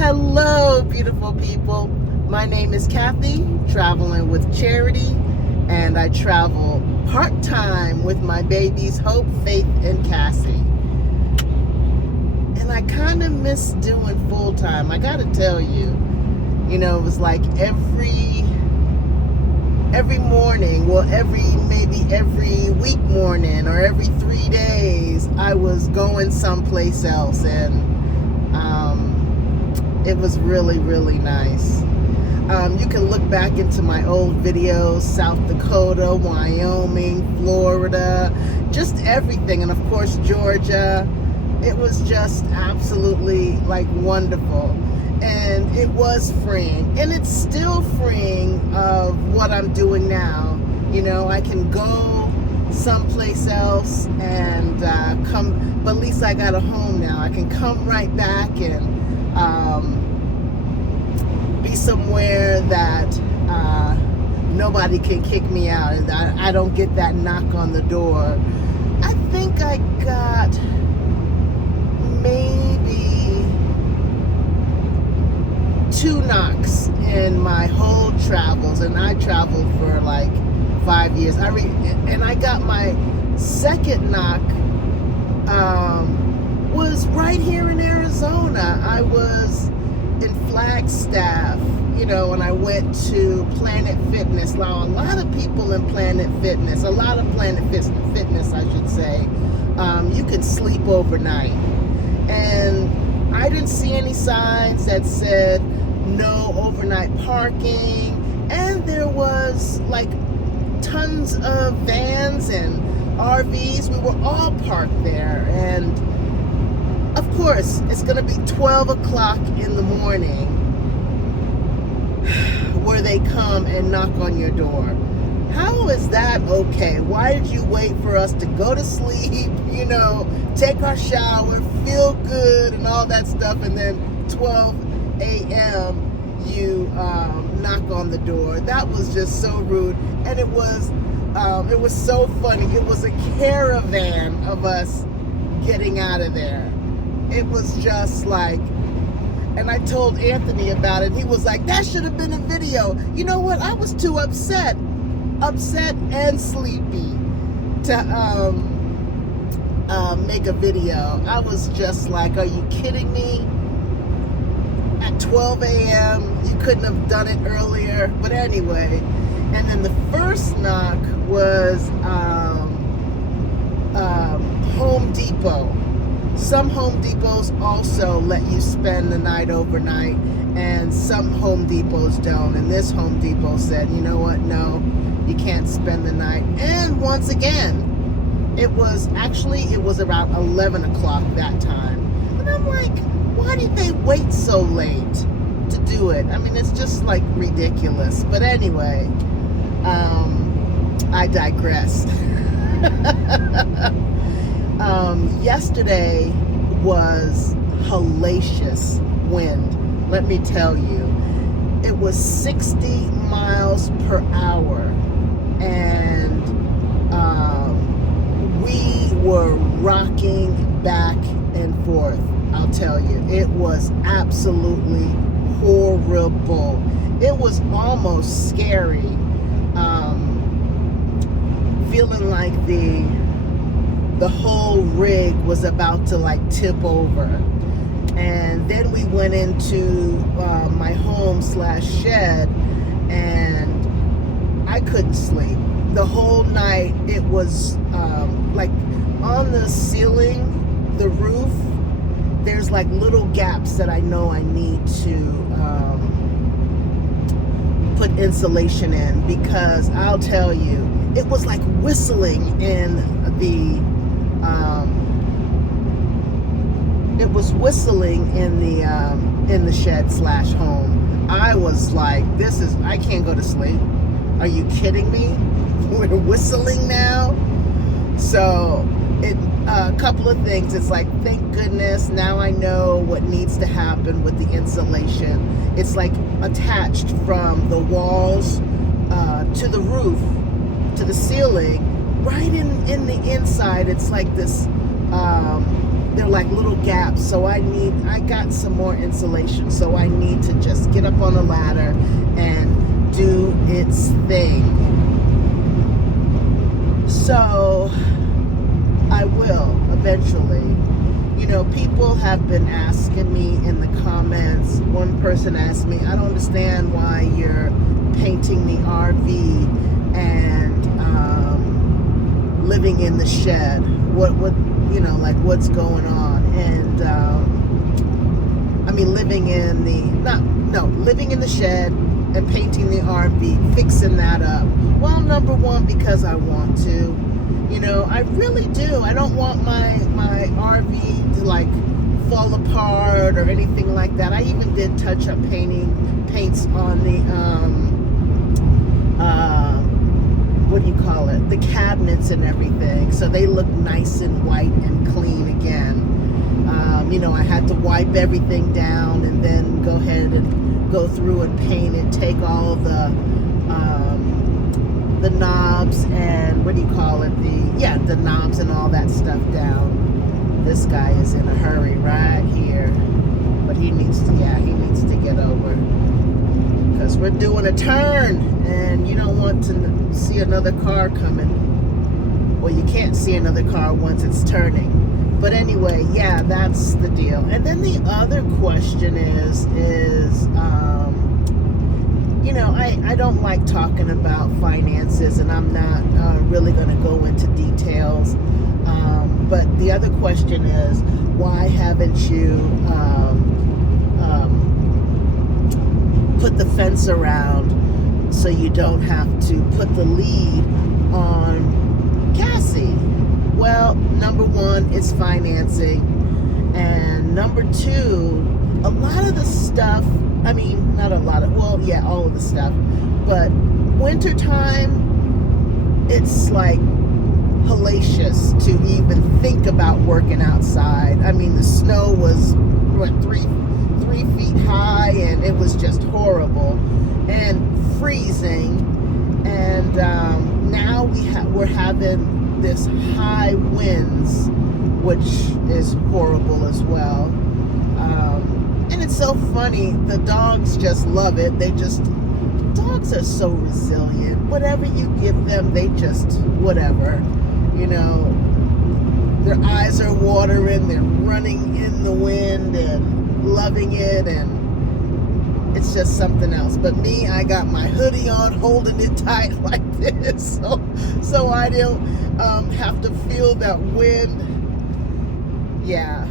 Hello, beautiful people. My name is Kathy, traveling with Charity, and I travel part-time with my babies, Hope, Faith, and Cassie. And I kind of miss doing full-time. I gotta tell you, it was like every morning, maybe every week morning or every 3 days, I was going someplace else, and it was really, really nice. You can look back into my old videos, South Dakota, Wyoming, Florida, just everything, and of course Georgia. It was just absolutely wonderful, and it was freeing, and it's still freeing of what I'm doing now. I can go someplace else and come, but at least I got a home now. I can come right back and be somewhere that nobody can kick me out, and I don't get that knock on the door. I think I got maybe 2 knocks in my whole travels, and I traveled for 5 years. And I got my second knock was right here in Arizona. I was in Flagstaff, and I went to Planet Fitness. Now, a lot of people in Planet Fitness, I should say, you can sleep overnight. And I didn't see any signs that said no overnight parking. And there was tons of vans and RVs. We were all parked there. And of course, it's going to be 12 o'clock in the morning where they come and knock on your door. How is that okay? Why did you wait for us to go to sleep, take our shower, feel good and all that stuff, and then 12 a.m. you knock on the door? That was just so rude, and it was so funny. It was a caravan of us getting out of there. It was just and I told Anthony about it. He was like, that should have been a video. You know what? I was too upset and sleepy to make a video. I was just like, are you kidding me? At 12 a.m., you couldn't have done it earlier. But anyway, and then the first knock was Home Depot. Some Home Depots also let you spend the night overnight, and some Home Depots don't. And this Home Depot said, you know what, no, you can't spend the night. And once again, it was about 11 o'clock that time. And I'm like, why did they wait so late to do it? I mean, it's just ridiculous. But anyway, I digress. Yesterday was hellacious wind, let me tell you. It was 60 miles per hour, and we were rocking back and forth. I'll tell you, it was absolutely horrible. It was almost scary, feeling like the whole rig was about to tip over. And then we went into my home/shed, and I couldn't sleep the whole night. It was on the ceiling, the roof, there's little gaps that I know I need to put insulation in, because I'll tell you, it was whistling in the in the shed/home. I was like, I can't go to sleep. Are you kidding me? We're whistling now. So a couple of things. It's thank goodness, now I know what needs to happen with the insulation. It's attached from the walls to the roof, to the ceiling, right in the inside. It's this they're like little gaps. So I got some more insulation. So I need to just get up on a ladder and do its thing. So I will eventually. You know, people have been asking me in the comments. One person asked me, I don't understand why you're painting the RV and living in the shed. What, you know, like what's going on? And I mean, living in the shed and painting the RV, fixing that up. Well, number one, because I want to. You know, I really do. I don't want my RV to like fall apart or anything like that. I even did touch up paints on the what do you call it? The cabinets and everything. So they look nice and white and clean again. You know, I had to wipe everything down and then go ahead and go through and paint it, take all the knobs and what do you call it? The knobs and all that stuff down. This guy is in a hurry right here, but he needs to get over because we're doing a turn and you don't want to see another car coming. Well, you can't see another car once it's turning. But anyway, yeah, that's the deal. And then the other question is you know, I don't like talking about finances, and I'm not really going to go into details. But the other question is, why haven't you put the fence around so you don't have to put the lead on Cassie? Well, number one, it's financing. And number two, a lot of the stuff, I mean, not a lot of, well, yeah, all of the stuff, but wintertime, it's like hellacious to even think about working outside. I mean, the snow was, what, three feet high, and it was just horrible and freezing. And now we're having this high winds, which is horrible as well. And it's so funny, the dogs just love it. Dogs are so resilient. Whatever you give them, they just, whatever. You know, their eyes are watering, they're running in the wind and loving it, and it's just something else. But me, I got my hoodie on, holding it tight like this, so I don't have to feel that wind. Yeah.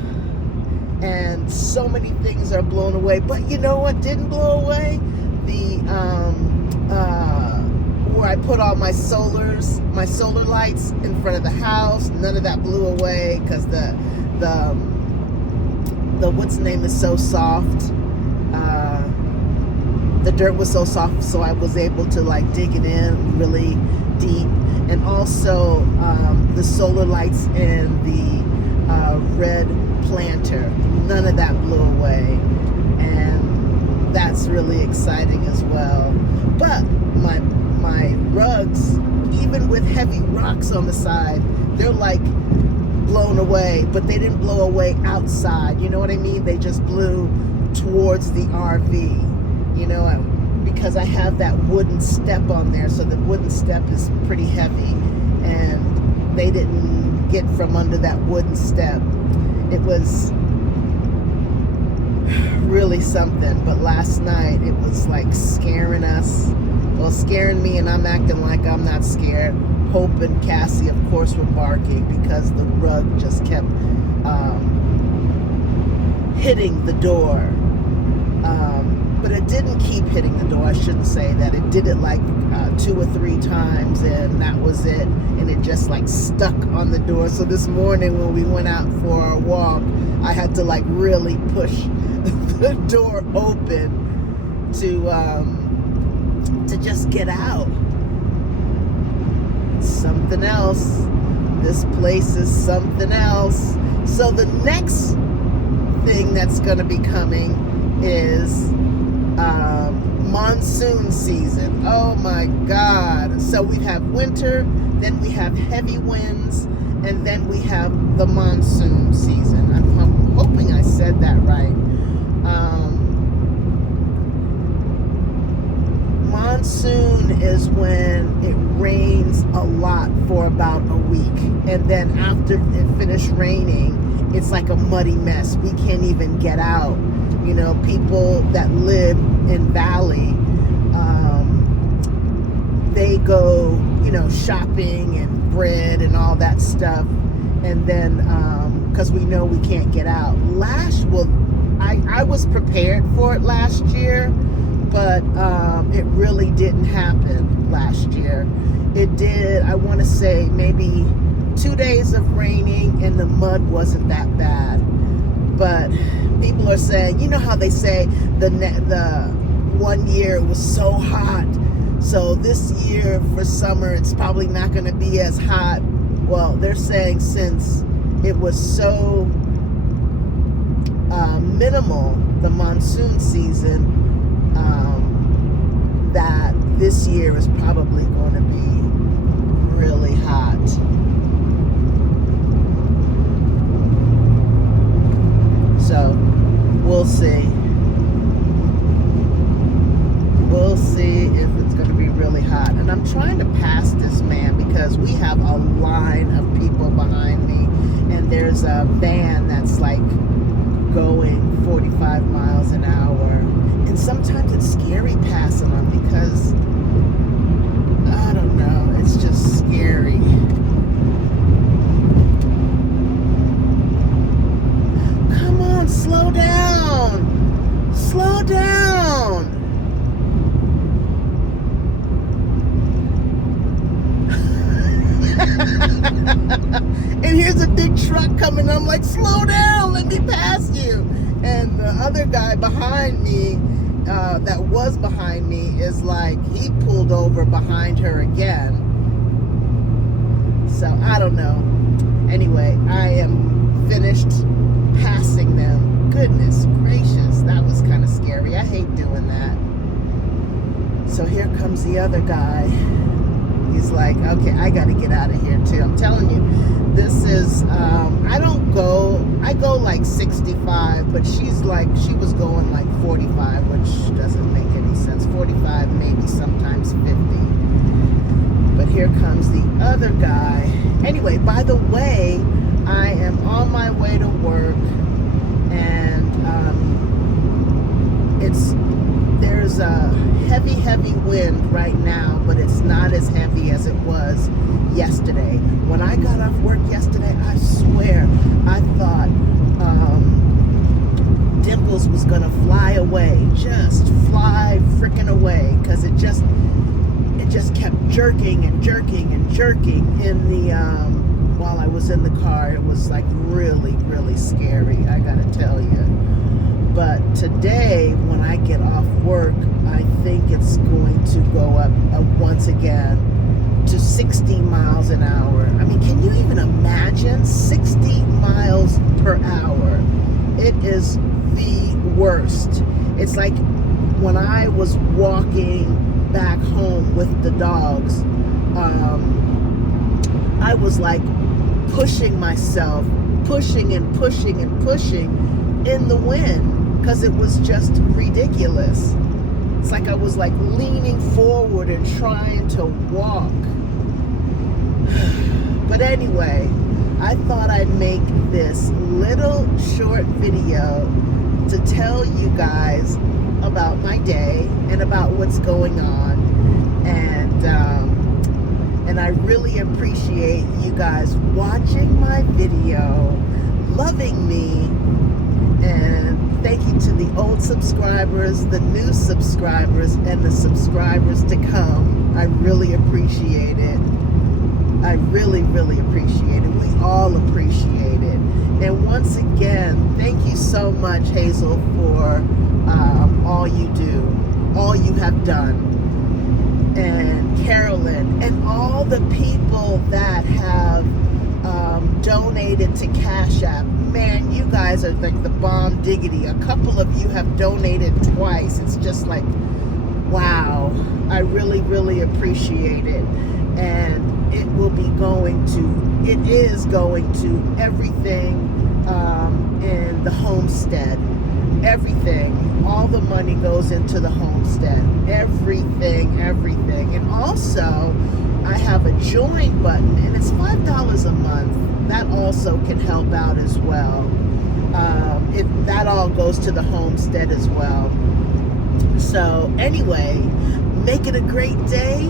And so many things are blown away. But you know what didn't blow away? Where I put all my solar lights in front of the house. None of that blew away because the what's the name is so soft. The dirt was so soft, so I was able to like dig it in really deep. And also the solar lights in the red planter, none of that blew away, and that's really exciting as well. But my rugs, even with heavy rocks on the side, they're like blown away, but they didn't blow away outside, you know what I mean? They just blew towards the RV, you know, because I have that wooden step on there, so the wooden step is pretty heavy, and they didn't get from under that wooden step. It was really something. But last night it was like scaring us. Well, scaring me, and I'm acting like I'm not scared. Hope and Cassie, of course, were barking because the rug just kept hitting the door. But it didn't keep hitting the door. I shouldn't say that. It did it like 2 or 3 times, and that was it. And it just like stuck on the door. So this morning when we went out for our walk, I had to like really push the door open to just get out. Something else. This place is something else. So the next thing that's going to be coming is monsoon season. Oh my God. So we have winter, then we have heavy winds, and then we have the monsoon season. I'm hoping I said that right. Monsoon is when it rains a lot for about a week, and then after it finished raining, it's like a muddy mess. We can't even get out. You know, people that live in Valley, they go, you know, shopping and bread and all that stuff, and then because we know we can't get out. I was prepared for it last year, but it really didn't happen last year. It did, I want to say, maybe 2 days of raining, and the mud wasn't that bad. But people are saying, you know how they say the one year it was so hot, so this year for summer it's probably not going to be as hot. Well, they're saying since it was so minimal, the monsoon season, that this year is probably going to be really hot. So we'll see. We'll see if it's going to be really hot. And I'm trying to pass this man because we have a line of people behind me, and there's a van that's like going 45 miles an hour. And sometimes it's scary passing them because, I don't know, it's just scary. Come on, slow down. Slow down. And here's a big truck coming. I'm like, slow down, let me pass you. And the other guy behind me, that was behind me, is like, he pulled over behind her again. So I don't know. Anyway, I am finished passing them. Goodness gracious, that was kind of scary. I hate doing that. So here comes the other guy. He's like, okay, I got to get out of here too. I'm telling you, this is, I go like 65, but she was going like 45, which doesn't make any sense. 45, maybe sometimes 50. But here comes the other guy. Anyway, by the way, I am on my way to work, and there's a heavy wind right now, but it's not as heavy as it was yesterday. When I got off work yesterday, I swear I thought Dimples was gonna fly away, just fly freaking away, because it just kept jerking and jerking and jerking in the while I was in the car. It was like really, really scary, I gotta tell you. But today, when I get off work, I think it's going to go up once again to 60 miles an hour. I mean, can you even imagine 60 miles per hour? It is the worst. It's like when I was walking back home with the dogs, I was like pushing myself, pushing and pushing and pushing in the wind, because it was just ridiculous. It's like I was like leaning forward and trying to walk. But anyway, I thought I'd make this little short video to tell you guys about my day and about what's going on. And I really appreciate you guys watching my video, loving me, and thank you to the old subscribers, the new subscribers, and the subscribers to come. I really appreciate it. I really, really appreciate it. We all appreciate it. And once again, thank you so much, Hazel, for all you do, all you have done. And Carolyn, and all the people that have donated to Cash App. Man, you guys are like the bomb diggity. A couple of you have donated twice. It's just like, wow. I really, really appreciate it. And it is going to everything in the homestead. Everything, all the money goes into the homestead. Everything. And also, I have a join button, and it's $5 a month. That also can help out as well. That all goes to the homestead as well. So anyway, make it a great day.